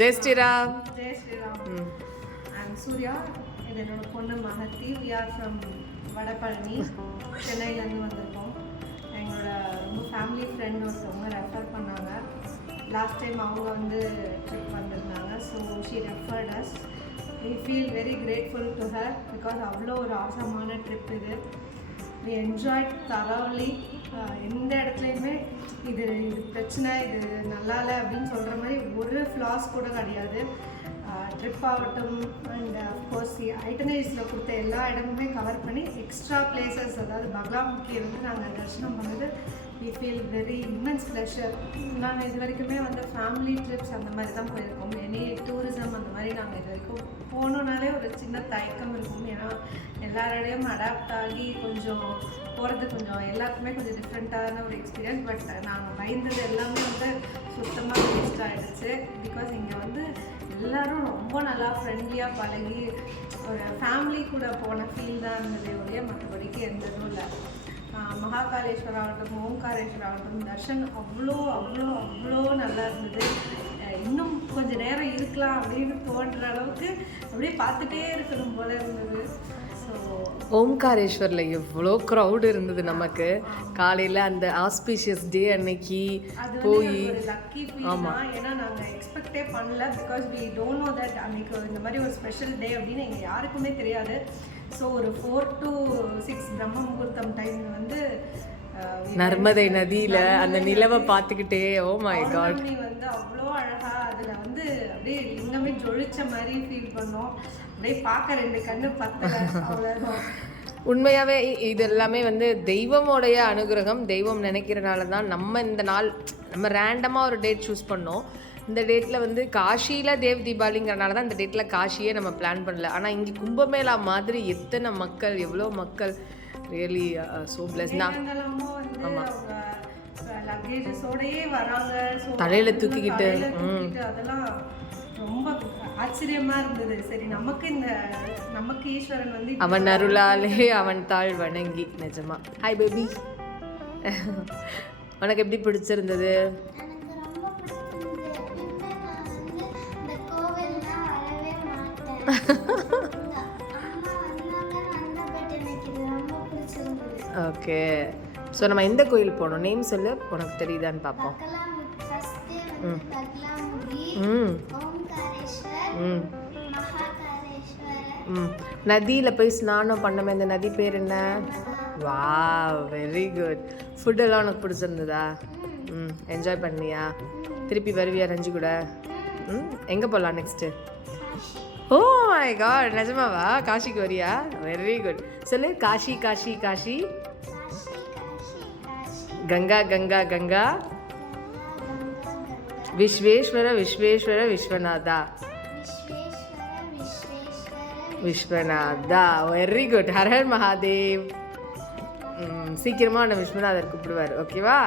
Jai Shriram. Jai Shriram. I'm Surya. இது என்னோட பொண்ணு Mahathi. We are from Vadapalani, சென்னையிலேருந்து வந்திருக்கோம். எங்களோட ரொம்ப ஃபேமிலி ஃப்ரெண்ட் ஒருத்தவங்க ரெஃபர் பண்ணாங்க. லாஸ்ட் டைம் அவங்க வந்து ட்ரிப் வந்திருந்தாங்க. So she referred us. We feel very grateful to her because அவ்வளோ ஒரு ஆசமான ட்ரிப் இது. We enjoyed thoroughly. எந்த இடத்துலையுமே இது பிரச்சனை, இது நல்லா இல்லை அப்படின்னு சொல்கிற மாதிரி ஒரு ஃப்ளாஸ் கூட கிடையாது. ட்ரிப் ஆகட்டும் அண்ட் அஃப்கோர்ஸ் ஐட்டனரிஸில் கொடுத்த எல்லா இடமுமே கவர் பண்ணி எக்ஸ்ட்ரா பிளேசஸ், அதாவது பகலாமுக்கியை வந்து நாங்கள் தரிசனம் பண்ணது we feel very immense pleasure. நாங்கள் இது வரைக்குமே வந்து ஃபேமிலி ட்ரிப்ஸ் அந்த மாதிரி தான் போயிருக்கோம். எனி டூரிசம் அந்த மாதிரி நாங்கள் இது வரைக்கும் போகணுன்னாலே ஒரு சின்ன தயக்கம் இருக்கும். ஏன்னா எல்லாரோடையும் அடாப்ட் ஆகி கொஞ்சம் போகிறது கொஞ்சம் எல்லாருக்குமே கொஞ்சம் டிஃப்ரெண்ட்டான ஒரு எக்ஸ்பீரியன்ஸ். பட் நாங்கள் பயந்தது எல்லாமே வந்து சுத்தமாக வேஸ்ட் ஆகிடுச்சு. பிகாஸ் இங்கே வந்து எல்லோரும் ரொம்ப நல்லா ஃப்ரெண்ட்லியாக பழகி ஒரு ஃபேமிலி கூட போன ஃபீல் தான் இருந்ததே ஒழிய மற்றபடிக்கு எந்த இதுவும் இல்லை. மகாகாலேஸ்வர் ஆகட்டும், ஓம்காரேஸ்வர் ஆகட்டும், தர்ஷன் அவ்வளோ அவ்வளோ அவ்வளோ நல்லா இருந்தது. இன்னும் கொஞ்சம் நேரம் இருக்கலாம் அப்படின்னு தோன்ற அளவுக்கு அப்படியே பார்த்துட்டே இருக்கணும் போல இருந்தது. ஓம்காரேஸ்வரில் எவ்வளோ க்ரௌடு இருந்தது நமக்கு காலையில் அந்த ஆஸ்பீஷியஸ் டே அன்னைக்கு போய். ஆமாம், ஏன்னா நாங்கள் எக்ஸ்பெக்டே பண்ணல. Because we don't know that அன்னைக்கு இந்த மாதிரி ஒரு ஸ்பெஷல் டே அப்படின்னு எங்கள் யாருக்குமே தெரியாது. ஸோ ஒரு 4 to 6 பிரம்ம முகூர்த்தம் டைம் வந்து நர்மதை நதியில் அந்த நிலவை பார்த்துக்கிட்டே, ஓ மை காட், வந்து அவ்வளோ அழகா அதில் வந்து அப்படியே லிங்கமே ஜொலிச்ச மாதிரி ஃபீல் பண்ணோம். அப்படியே பார்க்க 2 கண்ணு பத்தல. அவ்வளோதான். உண்மையாகவே இது எல்லாமே வந்து தெய்வமோடைய அனுகிரகம். தெய்வம் நினைக்கிறனால தான் நம்ம இந்த நாள் நம்ம ரேண்டமாக ஒரு டேட் சூஸ் பண்ணோம். இந்த டேட்டில் வந்து காஷியில் தேவ் தீபாவளிங்கிறனால தான் இந்த டேட்டில் காஷியே நம்ம பிளான் பண்ணல. ஆனால் இங்கே கும்பமேளா மாதிரி எத்தனை மக்கள், எவ்வளோ மக்கள், ரியலி ஸோ பிளஸ்ட். ஆமாம், லக்கேஜஸோடயே வராங்க, தலையில் தூக்கிக்கிட்டு அதெல்லாம் ரொம்ப ஆச்சரியமா இருந்தது. சரி, நமக்கு ஈஸ்வரன் வந்து அவன் அருளாலே அவன் தாழ் வணங்கி. நிஜமா. ஹாய் பேபி, உனக்கு எப்படி பிடிச்சிருந்தது? ஓகே, ஸோ நம்ம எந்த கோயில் போனோம்? நேம் சொல்லு, உனக்கு தெரியுதான்னு பார்ப்போம். நதியில் போய் ஸ்நானம் பண்ணமே. இந்த நதி பேர் என்ன? Wow, very good. ஃபுட்டெல்லாம் உனக்கு பிடிச்சிருந்ததா? என்ஜாய் பண்ணியா? திருப்பி வருவியா ரஞ்சி கூட? எங்கே போகலாம் நெக்ஸ்ட்டு? ஓ மை காட், நிஜமாவா? காஷிக்கு வரியா? Very good. சொல்லு, காஷி காஷி காஷி, கங்கா கங்கா கங்கா, விஸ்வேஸ்வர விஸ்வேஸ்வர விஸ்வநாதா விஸ்வநாதா. Very good. ஹர ஹர் மகாதேவ். சீக்கிரமாக உன்னை விஸ்வநாதர் கூப்பிடுவார். ஓகேவா?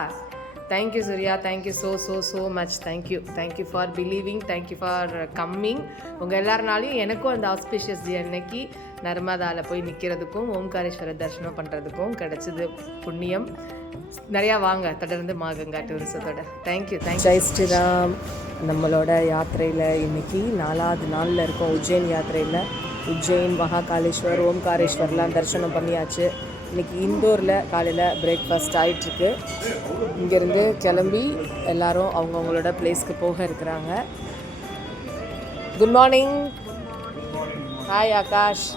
Thank you Surya, thank you so much. Thank you for believing, thank you for coming. உங்கள் எல்லாருனாலையும் எனக்கும் அந்த ஆஸ்பிஷியஸ் டே அன்னைக்கு நர்மதாவில் போய் நிற்கிறதுக்கும் ஓம்காரேஸ்வரர் தரிசனம் பண்ணுறதுக்கும் கிடச்சிது புண்ணியம். நிறையா வாங்க, தொடர்ந்து மாகங்கா டூரிசத்தோட. தேங்க்யூ. ஜெய் ஸ்ரீராம். நம்மளோட யாத்திரையில் இன்றைக்கி 4வது நாளில் இருக்கோம். உஜ்ஜைன் யாத்திரையில் உஜ்ஜைன், மகாகாலேஸ்வர், ஓம்காரேஸ்வர்லாம் தரிசனம் பண்ணியாச்சு. இன்றைக்கி இந்தூரில் காலையில் பிரேக்ஃபாஸ்ட் ஆகிட்டுருக்கு. இங்கேருந்து கிளம்பி எல்லோரும் அவங்கவுங்களோட பிளேஸ்க்கு போக இருக்கிறாங்க. Good morning. ஹாய் ஆகாஷ்,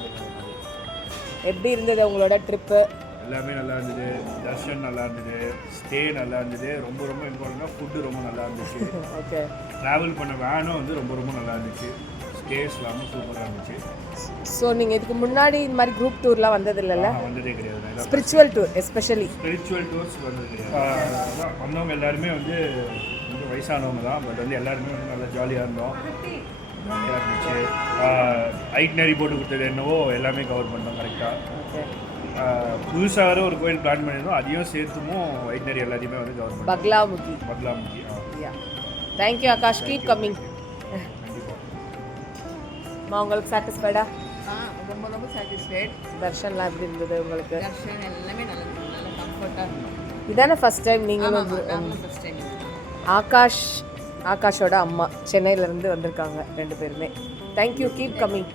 எப்படி இருந்தது உங்களோட ட்ரிப்பு? எல்லாமே நல்லா இருந்தது. தர்ஷன் நல்லா இருந்தது, ஸ்டே நல்லா இருந்தது. ரொம்ப இம்பார்ட்டண்டாக ஃபுட்டு ரொம்ப நல்லா இருந்துச்சு. ஓகே, ட்ராவல் பண்ண வேனும் வந்து ரொம்ப நல்லா இருந்துச்சு. ஸ்டேஸ் எல்லாமே சூப்பராக இருந்துச்சு. ஸோ நீங்கள் இதுக்கு முன்னாடி இந்த மாதிரி குரூப் டூர்லாம் வந்தது இல்லைல்ல? வந்ததே கிடையாது. Spiritual tour, especially spiritual tours வந்தது கிடையாது. வந்தவங்க எல்லாருமே வந்து கொஞ்சம் வயசானவங்க தான். பட் வந்து எல்லாருமே வந்து நல்லா ஜாலியாக இருந்தோம். ஜாலியாக இருந்துச்சு. ஐட்னரி போட்டு கொடுத்தது என்னவோ எல்லாமே கவர் பண்ணோம் கரெக்டாக. புதுசாக வேறு ஒரு கோயில் பிளான் பண்ணியிருந்தோம், அதையும் சேர்த்துமோ ஐட்னரி எல்லாத்தையுமே வந்து கவர் பண்ணோம். Baglamukhi. Thank you Akash, keep coming. உங்களுக்கு சாட்டிஸ்ஃபைடா? ரொம்ப சாட்டிஸ்ஃபைட். தர்ஷன்லாம் எப்படி இருந்தது உங்களுக்கு? தர்ஷன் எல்லாமே நல்ல கம்ஃபர்ட்டாக இருந்தது. இதானே ஃபர்ஸ்ட் டைம் நீங்களும்? ஆகாஷ் ஆகாஷோட அம்மா சென்னையிலேருந்து வந்திருக்காங்க 2 பேருமே. Thank you, keep coming.